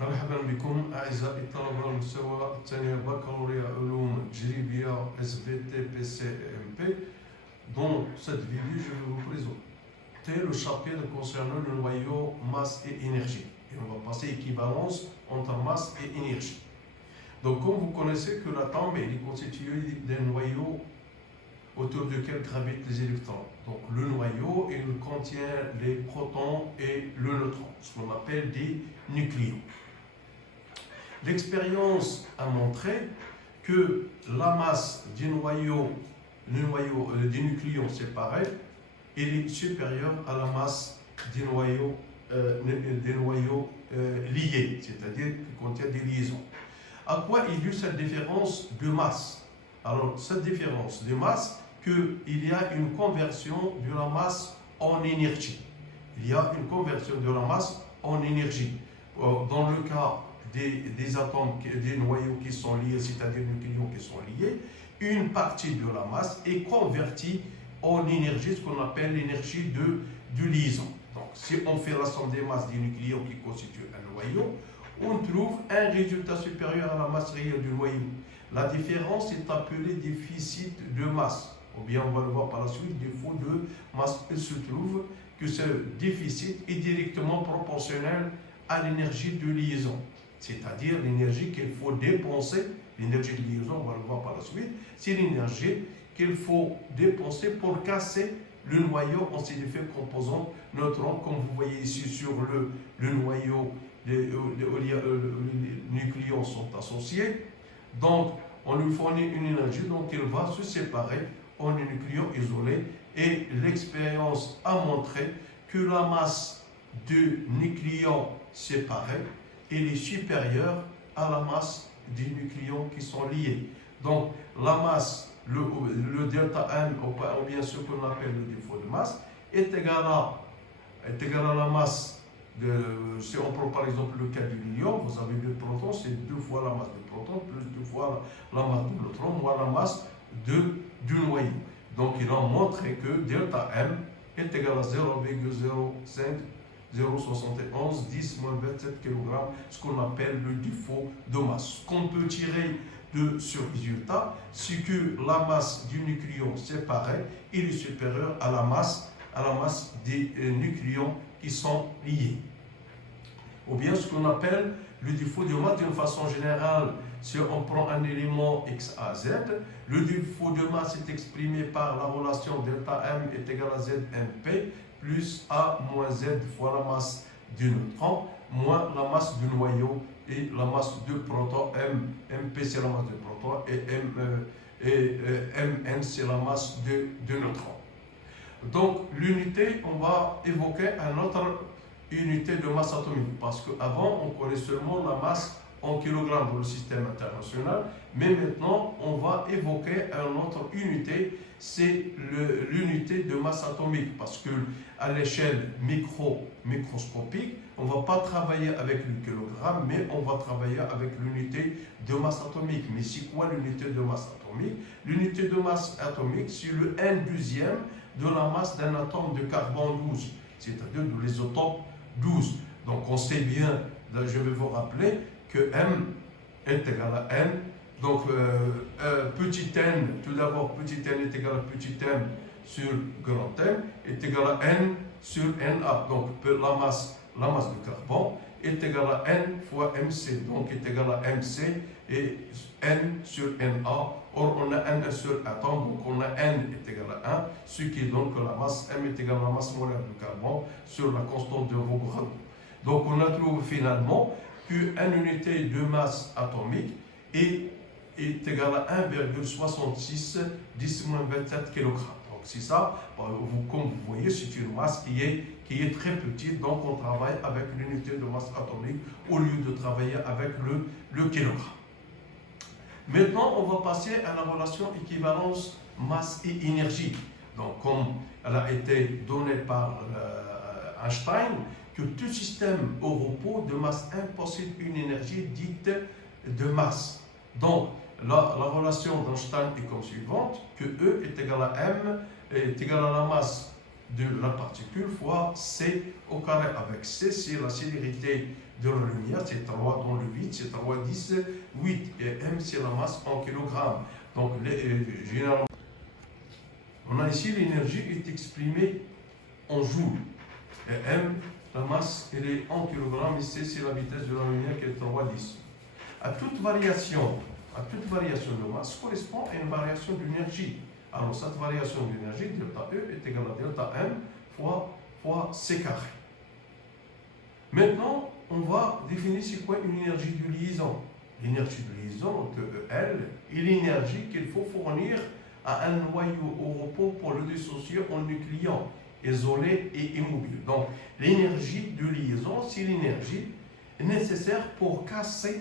مرحبا بكم أعزائي الطلبة المستوى الثاني بكالوريا علوم تجريبية SVT PC et MP. Dans cette vidéo, je vais vous présenter le chapitre concernant le noyau masse et énergie. Et on va passer équivalence entre masse et énergie. Donc, comme vous connaissez que l'atome est constitué d'un noyau autour duquel gravitent les électrons. Donc, le noyau, il contient les protons et le neutron, ce qu'on appelle des nucléons. L'expérience a montré que la masse du noyau des nucléons séparés est supérieure à la masse des noyaux liés, c'est-à-dire qui contiennent des liaisons. À quoi est due cette différence de masse? Alors, cette différence de masse, qu'il y a une conversion de la masse en énergie. Il y a une conversion de la masse en énergie. Dans le cas des atomes, des noyaux qui sont liés, c'est-à-dire des nucléons qui sont liés, une partie de la masse est convertie en énergie, ce qu'on appelle l'énergie de liaison. Donc, si on fait la somme des masses des nucléons qui constituent un noyau, on trouve un résultat supérieur à la masse réelle du noyau. La différence est appelée déficit de masse, ou bien on va le voir par la suite, défaut de masse. Il se trouve que ce déficit est directement proportionnel à l'énergie de liaison, c'est-à-dire l'énergie qu'il faut dépenser. L'énergie de liaison, on va le voir par la suite, c'est l'énergie qu'il faut dépenser pour casser le noyau en ses différents composants neutrons, comme vous voyez ici sur le noyau, les nucléons sont associés. Donc, on lui fournit une énergie, donc il va se séparer en un nucléon isolé. Et l'expérience a montré que la masse de nucléons séparés est supérieure à la masse des nucléons qui sont liés. Donc, la masse, le delta M, ou bien ce qu'on appelle le défaut de masse, est égal à la masse de, si on prend par exemple le cas du lion, vous avez deux protons, c'est 2 fois la masse de protons, plus 2 fois la masse de neutrons, moins la masse du noyau. Donc, il a montré que delta M est égal à 0,05 0,71 10 moins 27 kg, ce qu'on appelle le défaut de masse. Ce qu'on peut tirer de ce résultat, c'est que la masse du nucléon séparé est supérieure à la masse des nucléons qui sont liés. Ou bien ce qu'on appelle le défaut de masse d'une façon générale. Si on prend un élément x à z, le défaut de masse est exprimé par la relation delta M est égal à z mp plus A moins Z fois la masse du neutron, moins la masse du noyau et la masse du proton. MP c'est la masse du proton et Mn c'est la masse du neutron. Donc l'unité, on va évoquer une autre unité de masse atomique, parce qu'avant on connaît seulement la masse en kilogrammes dans le système international, mais maintenant on va évoquer une autre unité, c'est l'unité de masse atomique, parce que à l'échelle microscopique, on ne va pas travailler avec le kilogramme, mais on va travailler avec l'unité de masse atomique. Mais c'est quoi l'unité de masse atomique? L'unité de masse atomique, c'est le 1/12 de la masse d'un atome de carbone 12, c'est-à-dire de l'isotope 12. Donc on sait bien, je vais vous rappeler, que M est égal à N. Donc, petit n, tout d'abord, petit n est égal à petit m sur grand M est égal à N sur Na. Donc, la masse de carbone est égale à N fois MC. Donc, est égal à MC et N sur Na. Or, on a un seul atome, donc on a N est égal à 1, ce qui donne que la masse M est égale à la masse molaire de carbone sur la constante de Avogadro. Donc, on a trouvé finalement qu'une unité de masse atomique est égale à 1,66 10 moins 27 kg. Donc c'est ça, comme vous voyez, c'est une masse qui est très petite, donc on travaille avec l'unité de masse atomique au lieu de travailler avec le kilogramme. Maintenant, on va passer à la relation équivalence masse et énergie. Donc comme elle a été donnée par Einstein, que tout système au repos de masse 1 possède une énergie dite de masse. Donc, la relation d'Einstein est comme suivante, que E est égal à M est égal à la masse de la particule fois c au carré, avec c c'est la célérité de la lumière, c'est 3 dans le vide, c'est 3, 10, 8, et m c'est la masse en kilogrammes. Donc généralement, on a ici l'énergie est exprimée en joules, et m, la masse, elle est en kilogrammes, et c c'est la vitesse de la lumière qui est 3, 10. À toute variation de masse correspond à une variation d'énergie. Alors cette variation d'énergie, delta E est égale à delta M fois C carré. Maintenant, on va définir c'est quoi une énergie de liaison. L'énergie de liaison, EL, est l'énergie qu'il faut fournir à un noyau au repos pour le dissocier en nucléons isolés et immobiles. Donc l'énergie de liaison, c'est l'énergie nécessaire pour casser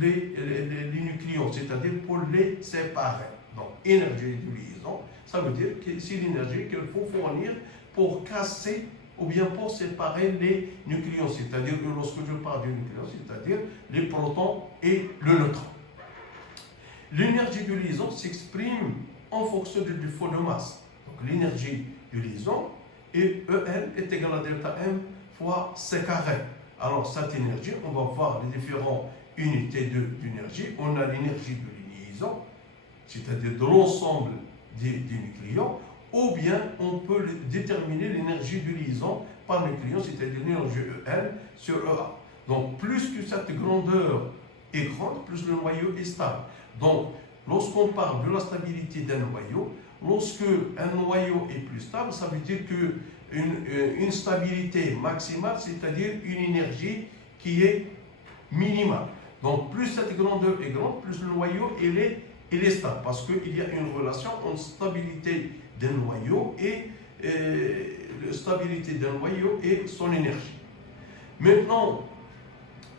les nucléons, c'est-à-dire pour les séparer. Donc, énergie de liaison, ça veut dire que c'est l'énergie qu'il faut fournir pour casser ou bien pour séparer les nucléons, c'est-à-dire que lorsque je parle du nucléon, c'est-à-dire les protons et le neutron. L'énergie de liaison s'exprime en fonction du défaut de masse. Donc, l'énergie de liaison et EL est égal à delta M fois C carré. Alors, cette énergie, on va voir les différentes unités d'énergie. On a l'énergie de liaison, c'est-à-dire de l'ensemble des nucléons, ou bien on peut déterminer l'énergie de liaison par nucléon, c'est-à-dire l'énergie EL sur EA. Donc, plus que cette grandeur est grande, plus le noyau est stable. Donc, lorsqu'on parle de la stabilité d'un noyau, lorsque un noyau est plus stable, ça veut dire que une stabilité maximale, c'est-à-dire une énergie qui est minimale. Donc, plus cette grandeur est grande, plus le noyau il est stable, parce qu'il y a une relation entre stabilité d'un noyau et stabilité d'un noyau et son énergie. Maintenant,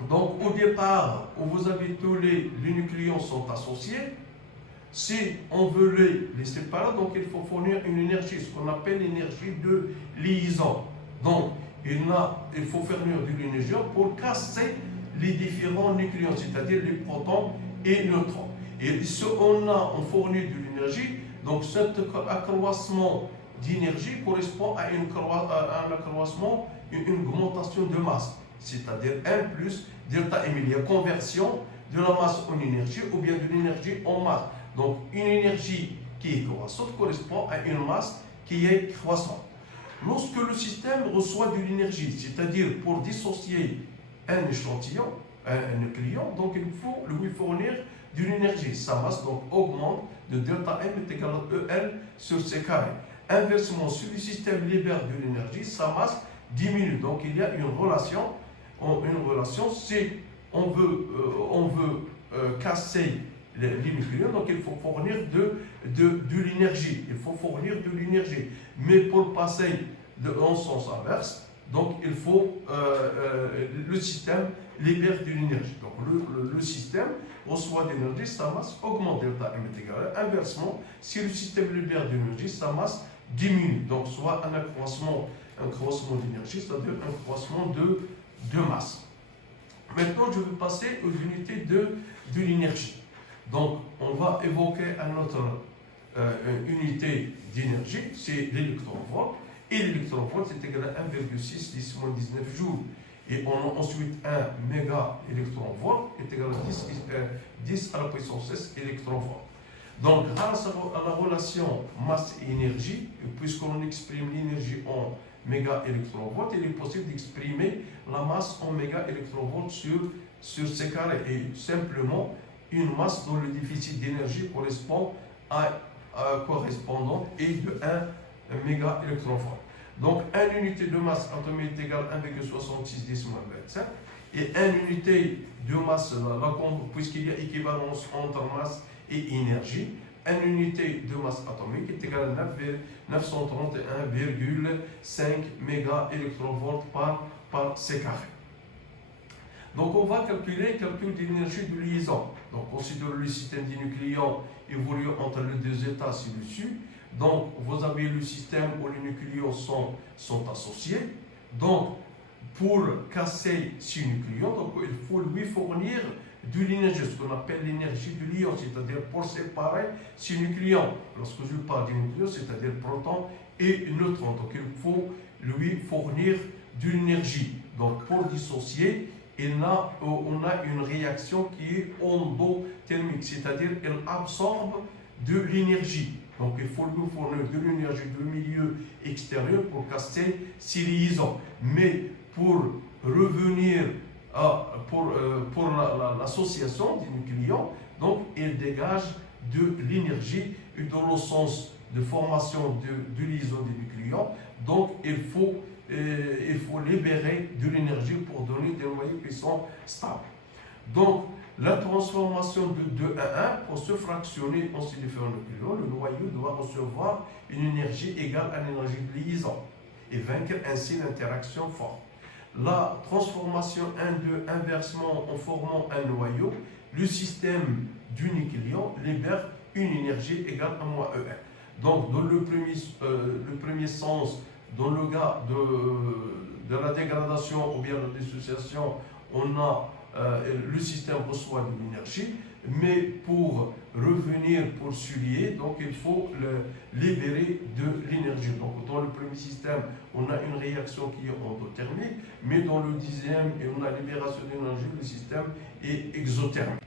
donc au départ, où vous avez tous les nucléons sont associés, si on veut les séparer, donc il faut fournir une énergie, ce qu'on appelle l'énergie de liaison. Donc, il faut fournir de l'énergie pour casser les différents nucléons, c'est-à-dire les protons et neutrons. Et si on fournit de l'énergie, donc cet accroissement d'énergie correspond à un accroissement, une augmentation de masse, c'est-à-dire 1 plus delta M. Il y a conversion de la masse en énergie ou bien de l'énergie en masse. Donc, une énergie qui est croissante correspond à une masse qui est croissante. Lorsque le système reçoit de l'énergie, c'est-à-dire pour dissocier un échantillon, un nucléon, donc il faut lui fournir de l'énergie. Sa masse donc augmente de delta M est égal à EL sur C carré. Inversement, si le système libère de l'énergie, sa masse diminue. Donc, il y a une relation. Si on veut casser les nucléons, donc il faut fournir de l'énergie. Il faut fournir de l'énergie. Mais pour passer en sens inverse, donc il faut le système libère de l'énergie. Donc le système reçoit de l'énergie, sa masse augmente, delta M est égal. Inversement, si le système libère de l'énergie, sa masse diminue. Donc soit un accroissement d'énergie, c'est-à-dire un accroissement de masse. Maintenant, je vais passer aux unités de l'énergie. Donc, on va évoquer un autre unité d'énergie, c'est l'électronvolt. Et l'électronvolt est égal à 1,6 10-19 joules. Et ensuite, 1 méga électronvolt est égal à 10 à la puissance 6 électronvolt. Donc, grâce à la relation masse et énergie, puisqu'on exprime l'énergie en méga électronvolt, il est possible d'exprimer la masse en méga électronvolt sur C carré. Et simplement, une masse dont le déficit d'énergie correspond à correspondant est de 1 méga électronvolt. Donc, 1 unité de masse atomique est égale à 1,66 10-25. Et 1 unité de masse, puisqu'il y a équivalence entre masse et énergie, 1 unité de masse atomique est égale à 931,5 méga électronvolts par C carré. Donc, on va calculer de l'énergie de liaison. Donc, considérez le système des nucléons évoluant entre les deux états ci-dessus. Donc, vous avez le système où les nucléons sont associés. Donc, pour casser ces nucléons, donc, il faut lui fournir de l'énergie, ce qu'on appelle l'énergie de l'ion, c'est-à-dire pour séparer ces nucléons. Lorsque je parle de nucléons, c'est-à-dire proton et neutron. Donc il faut lui fournir de l'énergie. Donc pour dissocier, on a une réaction qui est endothermique, c'est-à-dire qu'elle absorbe de l'énergie. Donc il faut lui fournir de l'énergie du milieu extérieur pour casser ces liaisons. Mais pour revenir pour l'association des nucléons, donc elle dégage de l'énergie et dans le sens de formation de liaison des nucléons. Donc il faut libérer de l'énergie pour donner des noyaux qui sont stables. Donc la transformation de 2 à 1, pour se fractionner en ces différents nucléons, le noyau doit recevoir une énergie égale à l'énergie de liaison et vaincre ainsi l'interaction forte. La transformation 1-2 inversement en formant un noyau, le système du nucléon libère une énergie égale à moins E1. Donc dans le premier sens, dans le cas de la dégradation ou bien de la dissociation, le système reçoit de l'énergie, mais pour revenir, pour se lier, donc il faut libérer de l'énergie. Donc dans le premier système, on a une réaction qui est endothermique, mais dans le deuxième, on a libération d'énergie, le système est exothermique.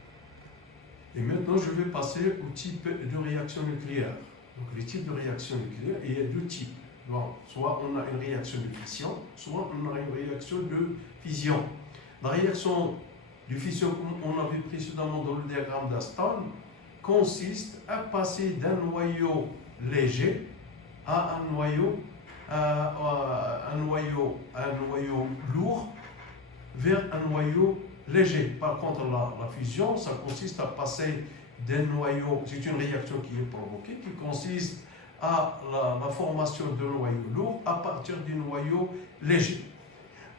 Et maintenant, je vais passer au type de réaction nucléaire. Donc les types de réaction nucléaire, il y a 2 types. Donc, soit on a une réaction de fission, soit on a une réaction de fission. La réaction de fission, comme on avait précédemment dans le diagramme d'Aston, consiste à passer d'un noyau léger à un noyau lourd vers un noyau léger. Par contre, la fusion, ça consiste à passer d'un noyau, c'est une réaction qui est provoquée, qui consiste à la formation d'un noyau lourd à partir du noyau léger.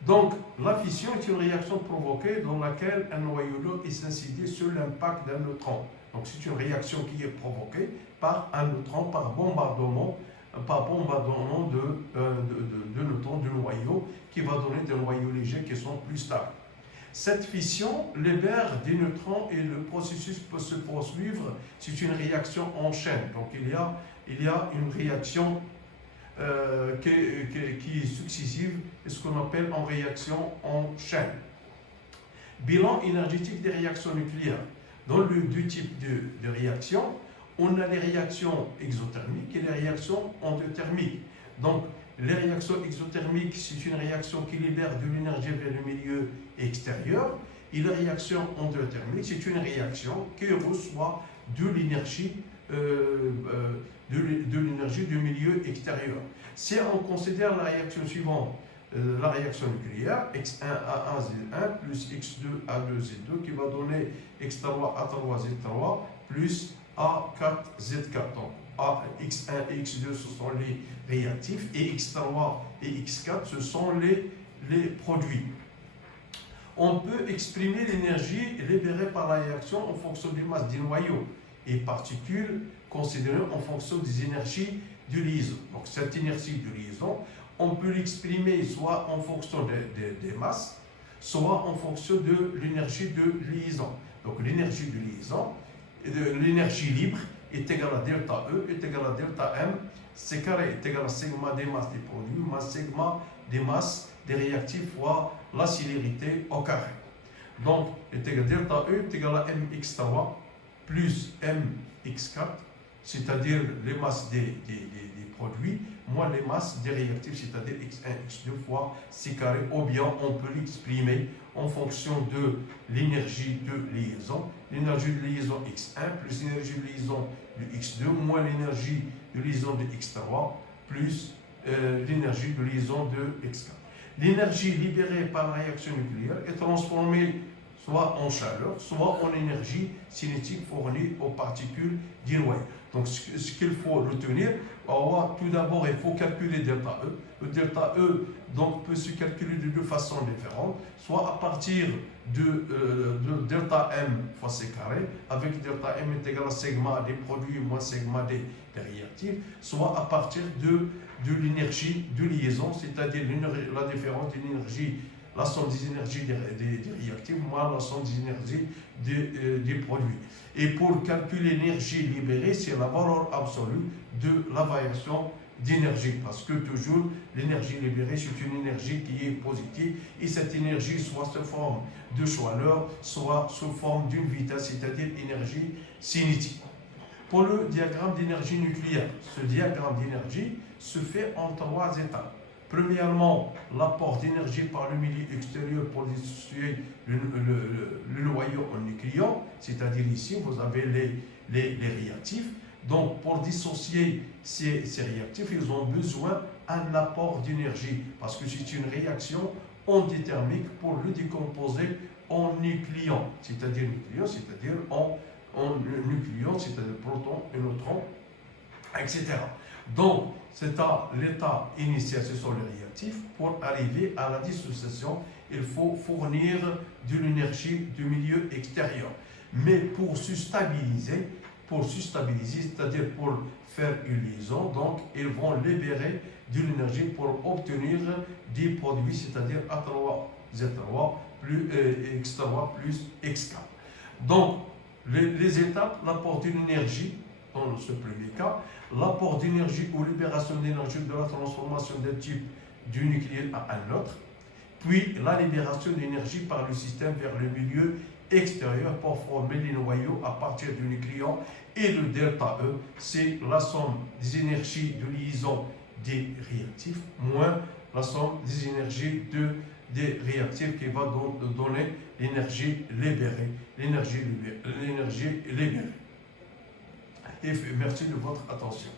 Donc, la fission est une réaction provoquée dans laquelle un noyau lourd est incidé sur l'impact d'un neutron. Donc, c'est une réaction qui est provoquée par un neutron, par bombardement de neutrons du noyau, qui va donner des noyaux légers qui sont plus stables. Cette fission libère des neutrons et le processus peut se poursuivre. C'est une réaction en chaîne. Donc, il y a une réaction qui est successive, ce qu'on appelle en réaction en chaîne. Bilan énergétique des réactions nucléaires. Dans les 2 types de réactions, on a les réactions exothermiques et les réactions endothermiques. Donc, les réactions exothermiques, c'est une réaction qui libère de l'énergie vers le milieu extérieur. Et la réaction endothermique, c'est une réaction qui reçoit de l'énergie du milieu extérieur. Si on considère la réaction suivante, la réaction nucléaire, X1A1Z1 plus X2A2Z2 qui va donner X3A3Z3 plus A4Z4. Donc, X1 et X2 ce sont les réactifs et X3 et X4 ce sont les produits. On peut exprimer l'énergie libérée par la réaction en fonction des masses des noyaux et particules considérées en fonction des énergies de liaison. Donc cette énergie de liaison, on peut l'exprimer soit en fonction des masses, soit en fonction de l'énergie de liaison. Donc l'énergie de liaison, l'énergie libre est égale à delta E est égale à delta M, C carré est égal à sigma des masses des produits, moins sigma des masses des réactifs fois la célérité au carré. Donc, delta E est égal à mx3 plus mx4, c'est-à-dire les masses des produits, moins les masses des réactifs, c'est-à-dire x1, x2 fois c carré, ou bien on peut l'exprimer en fonction de l'énergie de liaison. L'énergie de liaison x1 plus l'énergie de liaison de x2 moins l'énergie de liaison de x3 plus l'énergie de liaison de x4. L'énergie libérée par la réaction nucléaire est transformée soit en chaleur, soit en énergie cinétique fournie aux particules du noyau. Donc, ce qu'il faut retenir, tout d'abord, il faut calculer delta E. Le delta E donc, peut se calculer de 2 façons différentes, soit à partir de delta M fois C carré, avec delta M est égal à sigma des produits moins sigma des réactifs, soit à partir de l'énergie de liaison, c'est-à-dire la différence de l'énergie la somme des énergies des réactifs moins la somme des énergies des produits. Et pour calculer l'énergie libérée, c'est la valeur absolue de la variation d'énergie, parce que toujours l'énergie libérée, c'est une énergie qui est positive, et cette énergie soit sous forme de chaleur, soit sous forme d'une vitesse, c'est-à-dire énergie cinétique. Pour le diagramme d'énergie nucléaire, ce diagramme d'énergie se fait en 3 étapes. Premièrement, l'apport d'énergie par le milieu extérieur pour dissocier le noyau en nucléon, c'est-à-dire ici, vous avez les réactifs. Donc, pour dissocier ces réactifs, ils ont besoin d'un apport d'énergie, parce que c'est une réaction endothermique pour le décomposer en nucléon, c'est-à-dire en nucléon, c'est-à-dire proton et neutron, etc. Donc, c'est à l'état initial, ce sont les réactifs. Pour arriver à la dissociation, il faut fournir de l'énergie du milieu extérieur. Mais pour se stabiliser, c'est-à-dire pour faire une liaison, donc ils vont libérer de l'énergie pour obtenir des produits, c'est-à-dire A3, Z3, plus X3 plus X4. Donc, les étapes, l'apport d'une énergie, dans ce premier cas, l'apport d'énergie ou libération d'énergie de la transformation d'un type du nucléaire à un autre, puis la libération d'énergie par le système vers le milieu extérieur pour former les noyaux à partir du nucléon, et le delta E, c'est la somme des énergies de liaison des réactifs moins la somme des énergies des réactifs qui va donc donner l'énergie libérée. Et merci de votre attention.